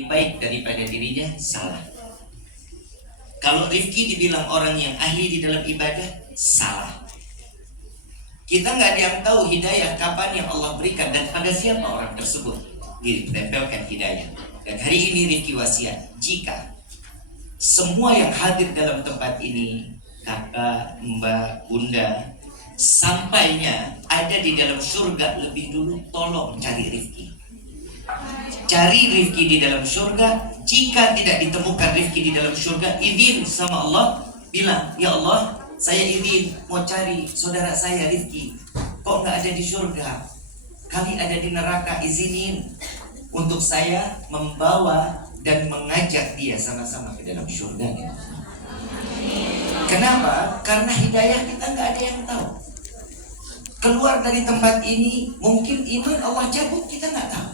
lebih baik daripada dirinya, salah. Kalau Rifki dibilang orang yang ahli di dalam ibadah, salah. Kita nggak ada yang tahu hidayah kapan yang Allah berikan dan pada siapa orang tersebut ditempelkan hidayah. Dan hari ini Rifki wasiat, jika semua yang hadir dalam tempat ini, kakak, mbak, bunda, sampainya ada di dalam surga lebih dulu, tolong cari Rifki. Cari Rifki di dalam surga. Jika tidak ditemukan Rifki di dalam surga, izin sama Allah, bilang, ya Allah, saya izin mau cari saudara saya Rifki. Kok nggak ada di surga? Kami ada di neraka, izinin untuk saya membawa dan mengajak dia sama-sama ke dalam surga. Kenapa? Karena hidayah kita nggak ada yang tahu. Keluar dari tempat ini, mungkin iman Allah cabut, kita nggak tahu.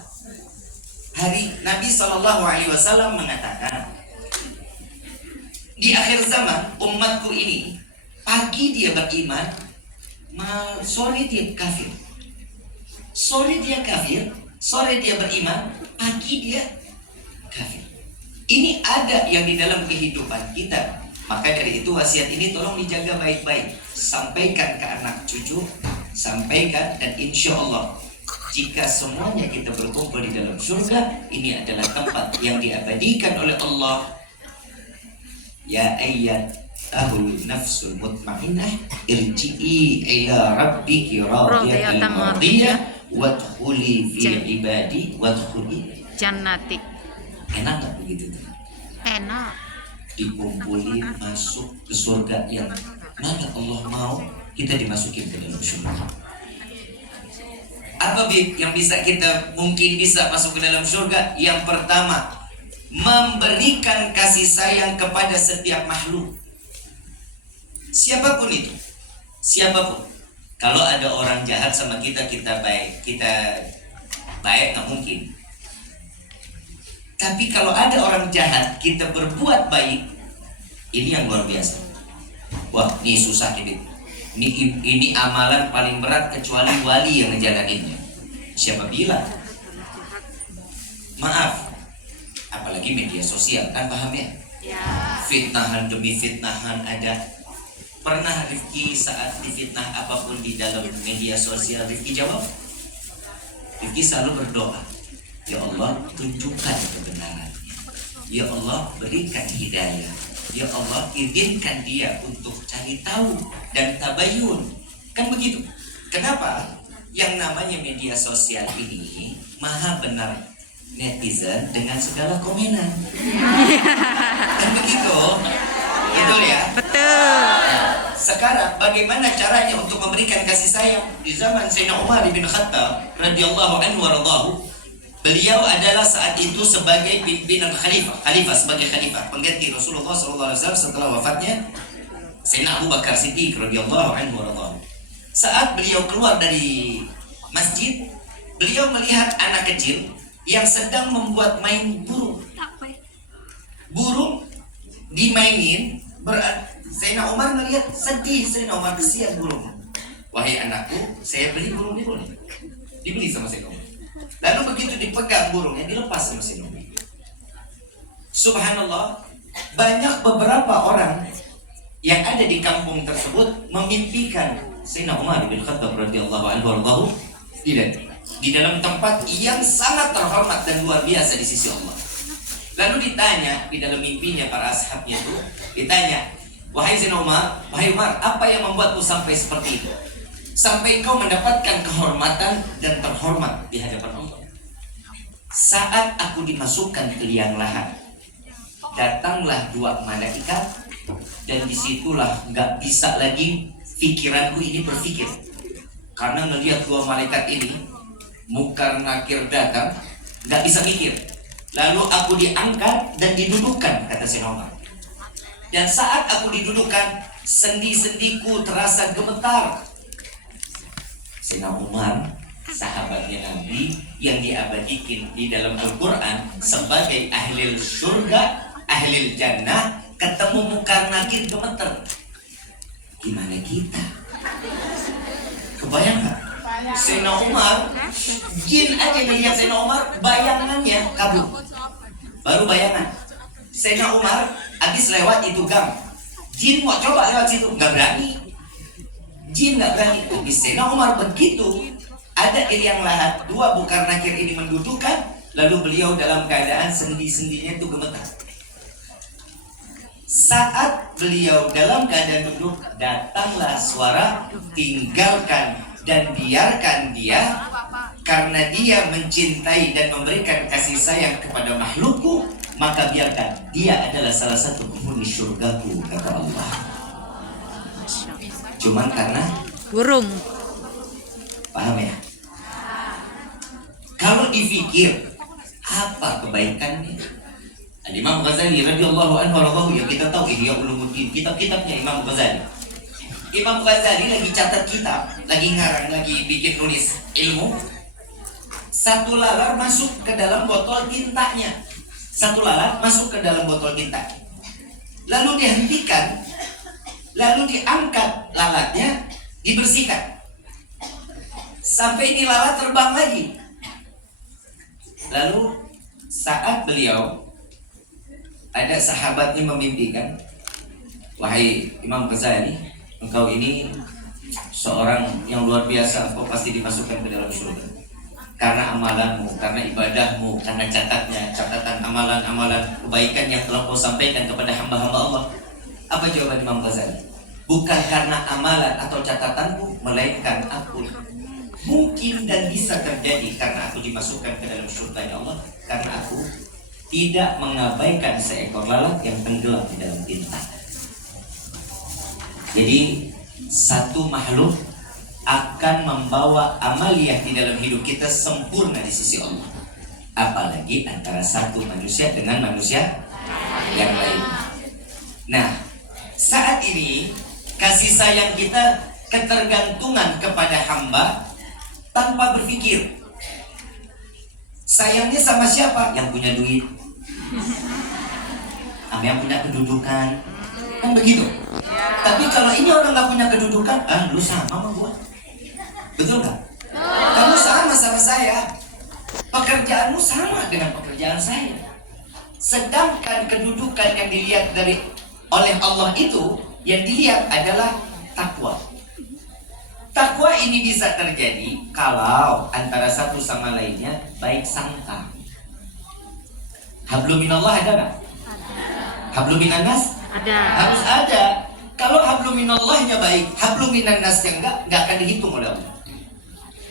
Hari Nabi SAW mengatakan, di akhir zaman umatku ini, pagi dia beriman, sore dia kafir. Sore dia kafir, sore dia beriman, pagi dia kafir. Ini ada yang di dalam kehidupan kita. Maka dari itu wasiat ini tolong dijaga baik-baik. Sampaikan ke anak cucu, sampaikan, dan insya Allah jika semuanya kita berkumpul di dalam surga, ini adalah tempat yang diabadikan oleh Allah. Ya ayyatuhal nafsul mutmainnah, irji'i ila rabbiki radiyatan mardiyah wadkhuli fi ibadi wadkhuli jannati. Enak gak begitu? Enak. Dikumpulin masuk ke surga yang mana Allah mau kita dimasukin ke dalam surga. Apa yang bisa kita mungkin bisa masuk ke dalam surga? Yang pertama, memberikan kasih sayang kepada setiap makhluk, siapapun itu, siapapun. Kalau ada orang jahat sama kita, kita baik nggak mungkin. Tapi kalau ada orang jahat, kita berbuat baik, ini yang luar biasa. Wah, ini susah ini. Ini amalan paling berat kecuali wali yang ngejalaninnya. Siapa bilang? Maaf, apalagi media sosial, kan paham ya? Fitnahan demi fitnahan ada. Pernah Rifki saat difitnah apapun di dalam media sosial, Rifki jawab? Rifki selalu berdoa, ya Allah tunjukkan kebenarannya, ya Allah berikan hidayah, ya Allah izinkan dia untuk cari tahu dan tabayun. Kan begitu. Kenapa? Yang namanya media sosial ini maha benar netizen dengan segala komenan. Kan begitu? Betul ya? Betul. Sekarang bagaimana caranya untuk memberikan kasih sayang? Di zaman Sayyidina Umar bin Khattab radhiyallahu anhu waradahu, beliau adalah saat itu sebagai pimpinan khalifah sebagai khalifah pengganti Rasulullah SAW setelah wafatnya Sayyidina Abu Bakar Siddiq radhiyallahu anhu waradahu. Saat beliau keluar dari masjid, beliau melihat anak kecil yang sedang membuat main burung. Burung dimainin, Sayyidina Umar melihat sedih. Sayyidina Umar, kesian burung. Wahai anakku, saya beli burung ini. Dibeli sama Sayyidina Umar. Lalu begitu dipegang burungnya, dilepas sama Sayyidina Umar. Subhanallah, banyak beberapa orang yang ada di kampung tersebut memimpikan Sayyidina Umar bin Khattab radhiyallahu anhu warḍahu di dalam tempat yang sangat terhormat dan luar biasa di sisi Allah. Lalu ditanya di dalam mimpinya para ashabnya itu, ditanya, wahai Sayyidina Umar, wahai Umar, apa yang membuatmu sampai seperti itu? Sampai kau mendapatkan kehormatan dan terhormat di hadapan Allah. Saat aku dimasukkan ke liang lahat, datanglah dua malaikat, dan disitulah nggak bisa lagi pikiranku ini berpikir, karena melihat dua malaikat ini Munkar Nakir datang, nggak bisa mikir. Lalu aku diangkat dan didudukkan, kata Sayyidina Umar. Dan saat aku didudukkan, sendi-sendiku terasa gemetar. Sayyidina Umar, sahabatnya Nabi yang diabadikan di dalam Al-Quran sebagai ahlil surga, ahlil jannah, ketemu Munkar Nakir gemeter. Gimana kita? Kebayang gak? Sayyidina Umar, jin aja melihat Sayyidina Umar, bayangannya kabur. Baru bayangan, Sayyidina Umar habis lewat itu gang, jin mau coba lewat situ, nggak berani. Jin nggak berani. Habis Sayyidina Umar begitu, ada yang lahat, dua Munkar Nakir ini mendudukan, lalu beliau dalam keadaan sendi-sendinya itu gemetar. Saat beliau dalam keadaan duduk, datanglah suara, tinggalkan dan biarkan dia, karena dia mencintai dan memberikan kasih sayang kepada makhlukku, maka biarkan dia adalah salah satu penghuni surgaku, kata Allah. Cuman karena burung. Paham ya? Kalau dipikir apa kebaikannya? Imam Ghazali radhiyallahu anhu yang kita tahu Ihya Ulumuddin, kitab-kitabnya Imam Ghazali. Imam Ghazali lagi catat kitab, lagi ngarang, lagi bikin nulis ilmu. Satu lalat masuk ke dalam botol tintanya. Satu lalat masuk ke dalam botol tinta. Lalu dihentikan, lalu diangkat lalatnya, dibersihkan. Sampai ini lalat terbang lagi. Lalu saat beliau, ada sahabatnya memimpikan, wahai Imam Ghazali, engkau ini seorang yang luar biasa, engkau pasti dimasukkan ke dalam surga. Karena amalanmu, karena ibadahmu, karena catatan amalan-amalan kebaikan yang telah kau sampaikan kepada hamba-hamba Allah. Apa jawaban Imam Ghazali? Bukan karena amalan atau catatanku, melainkan aku mungkin dan bisa terjadi karena aku dimasukkan ke dalam surga Allah, karena aku tidak mengabaikan seekor lalat yang tenggelam di dalam tinta. Jadi satu makhluk akan membawa amaliyah di dalam hidup kita sempurna di sisi Allah. Apalagi antara satu manusia dengan manusia yang lain. Nah, saat ini kasih sayang kita, ketergantungan kepada hamba tanpa berpikir. Sayangnya sama siapa? Yang punya duit, sama yang punya kedudukan, kan begitu. Tapi kalau ini orang nggak punya kedudukan, lu sama sama gua, betul nggak? Kamu sama saya, pekerjaanmu sama dengan pekerjaan saya. Sedangkan kedudukan yang dilihat oleh Allah itu, yang dilihat adalah takwa. Takwa ini bisa terjadi kalau antara satu sama lainnya baik sangka. Hablum minallah ada nggak? Hablum minannas? Ada. Harus ada. Kalau hablum minallahnya baik, hablum minannasnya nggak akan dihitung oleh Allah.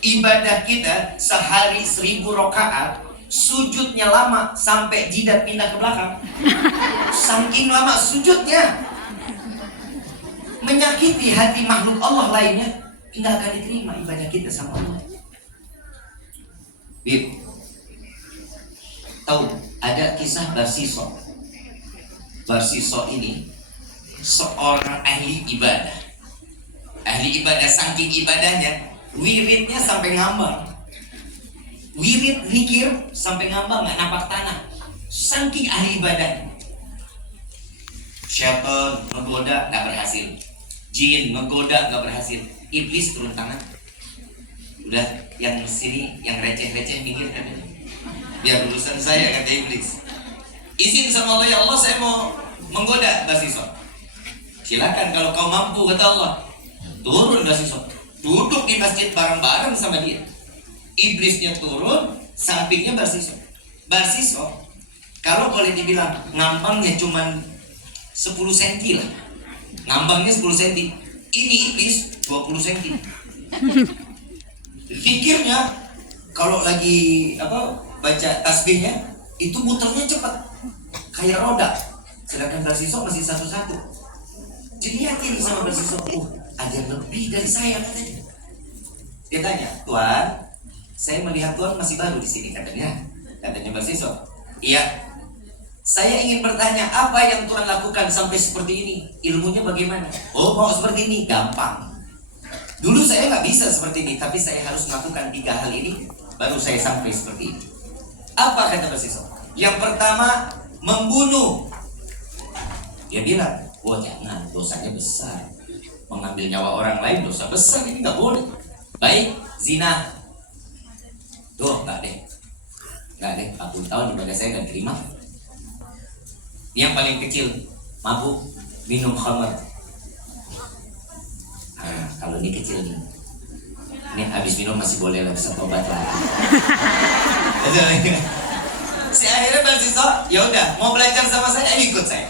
Ibadah kita sehari 1000 rakaat, sujudnya lama sampai jidat pindah ke belakang. Saking lama sujudnya, menyakiti hati makhluk Allah lainnya, tidak akan diterima ibadah kita sama Allah. Bib, tahu ada kisah Barsiso. Barsiso ini seorang ahli ibadah. Ahli ibadah, saking ibadahnya, wiridnya sampai ngambang. Wirid zikir sampai ngambang, nggak napak tanah. Saking ahli ibadah. Syaitan menggoda nggak berhasil. Jin menggoda nggak berhasil. Iblis turun tangan. Udah yang sini, yang receh-receh minggir kan. Biar urusan saya, kata iblis. Izin sama Allah, ya Allah, saya mau menggoda Barsiso. Silakan kalau kau mampu, kata Allah. Turun Barsiso, duduk di masjid bareng-bareng sama dia. Iblisnya turun, sampingnya Barsiso. Barsiso, kalau boleh dibilang ngambangnya cuman 10 cm lah. Ngambangnya 10 cm. Ini iblis 20 cm. Pikirnya kalau lagi baca tasbihnya itu muternya cepat kayak roda. Sedangkan Barsiso masih satu-satu. Dilihatin sama Barsiso, ada lebih dari saya katanya. Dia tanya, Tuhan, saya melihat Tuhan masih baru di sini katanya. Katanya Barsiso, iya. Saya ingin bertanya, apa yang Tuhan lakukan sampai seperti ini? Ilmunya bagaimana? Oh, mau seperti ini? Gampang. Dulu saya nggak bisa seperti ini, tapi saya harus melakukan 3 hal ini, baru saya sampai seperti ini. Apa kata Barsiso? Yang pertama, membunuh. Dia bilang, oh jangan, dosanya besar. Mengambil nyawa orang lain dosa besar, ini nggak boleh. Baik, zina. Tuh, nggak deh. 40 tahun ibadah saya nggak terima. Yang paling kecil mabuk minum khamar. Nah, kalau ini kecil nih, ini habis minum masih boleh lah, bisa tobat lagi. Si akhirnya bersiswa, ya udah mau belajar sama saya, ikut saya.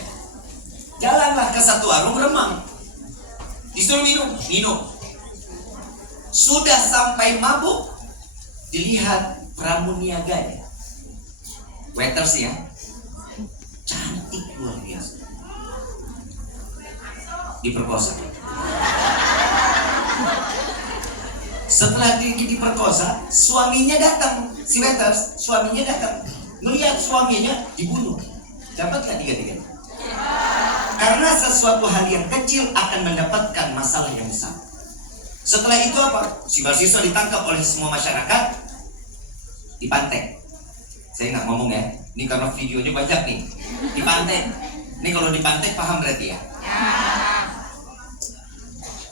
Jalanlah ke satu warung remang, disuruh minum. Sudah sampai mabuk, dilihat pramuniaganya, waiters ya, cantik luar biasa, diperkosa. Setelah diperkosa, suaminya datang, si waiters, suaminya datang, melihat suaminya dibunuh. Dapatkah tiga-tiga? Karena sesuatu hal yang kecil akan mendapatkan masalah yang besar. Setelah itu apa? Si mahasiswa ditangkap oleh semua masyarakat, dipantek. Saya nggak ngomong ya, ini karena videonya banyak nih. Dipantek. Ini kalau dipantek paham berarti ya?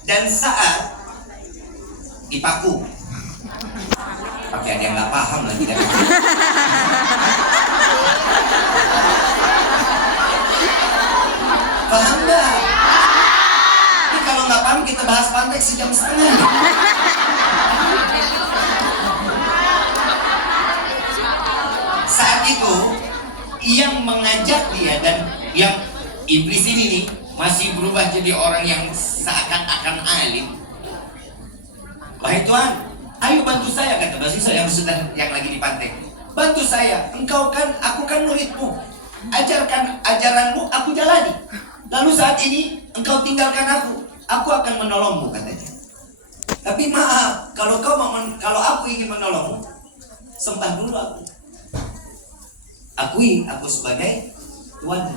Dan saat dipaku, pakai ada yang nggak paham lagi kan? Paham nggak? Ini kalau nggak paham kita bahas pantek sejam setengah. Saat itu yang mengajak dia dan yang iblis ini nih masih berubah jadi orang yang seakan-akan alim. Wahai Tuhan, ayo bantu saya, kata mahasiswa yang lagi dipantek. Bantu saya, aku kan muridmu. Ajarkan ajaranmu, aku jalani. Lalu saat ini engkau tinggalkan aku akan menolongmu, katanya. Tapi maaf, kalau aku ingin menolongmu, sembah dulu aku. Akui aku sebagai Tuhan.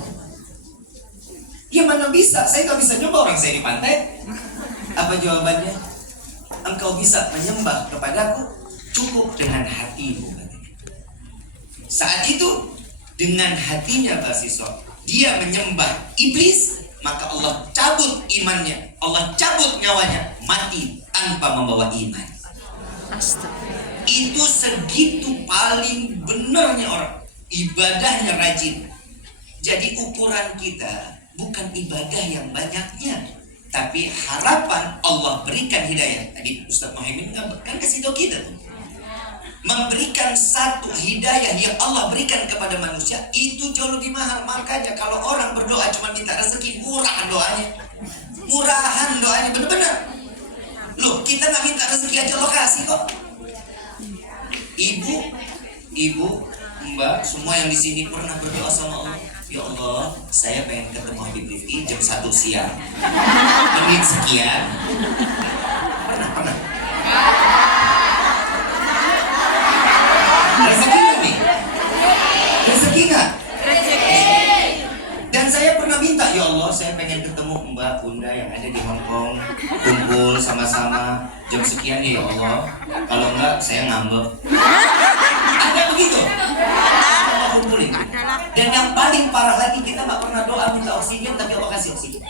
Ya mana bisa, saya nggak bisa nyoba orang saya dipantai. Apa jawabannya? Engkau bisa menyembah kepadaku cukup dengan hatimu, katanya. Saat itu dengan hatinya mahasiswa, dia menyembah iblis, maka Allah cabut imannya, Allah cabut nyawanya, mati tanpa membawa iman. Itu segitu paling benarnya orang, ibadahnya rajin. Jadi ukuran kita bukan ibadah yang banyaknya, tapi harapan Allah berikan hidayah. Tadi Ustaz Muhammad kan kasih tahu kita tuh, memberikan satu hidayah yang Allah berikan kepada manusia itu jauh lebih mahal. Makanya kalau orang berdoa cuma minta rezeki, murah doanya, murahan doanya, bener-bener. Loh, kita nggak minta rezeki aja Allah kasih kok. Ibu, Mbak, semua yang di sini pernah berdoa sama Allah. Ya Allah, saya pengen ketemu Habib Rifki jam 1 siang, menit sekian. Pernah. Rezeki nggak nih? Rezeki nggak? Dan saya pernah minta, ya Allah, saya pengen ketemu Mbak Bunda yang ada di Hong Kong, kumpul sama-sama jam sekian ya Allah. Kalau enggak, saya ngambek. Ada begitu? Allah kumpulin. Dan yang paling parah lagi, kita nggak pernah doa minta oksigen, tapi Allah kasih oksigen.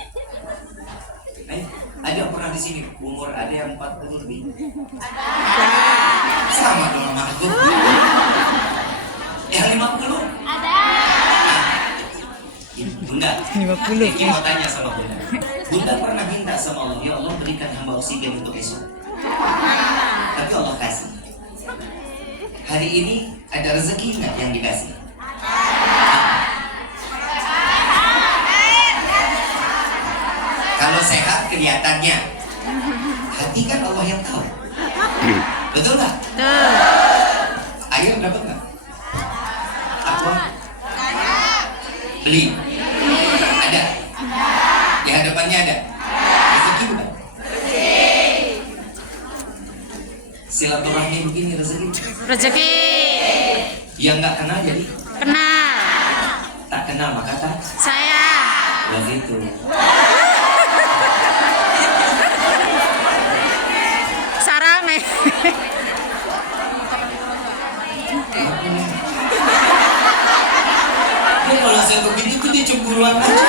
Ada yang pernah di sini umur ada yang 40 lebih? Sama dong sama aku. Yang 50? Ada. Bunda, 50. Ini mau tanya sama Bunda. Bunda pernah minta sama Allah, ya Allah berikan hamba oksigen untuk esok. Tapi Allah kasih. Hari ini ada rezeki nggak yang dikasih? Kalau sehat kelihatannya, hati kan Allah yang tahu. Betul nggak? Air dapat nggak? Aqua? Beli? Ada? Di hadapannya ada? Rezeki bukan? Silaturahmi begini rezeki. Yang nggak kenal jadi? Kenal. Tak kenal maka tak? Saya. Begitu. Sarang nih. Kalau saya begitu tuh dia cemburuan aja.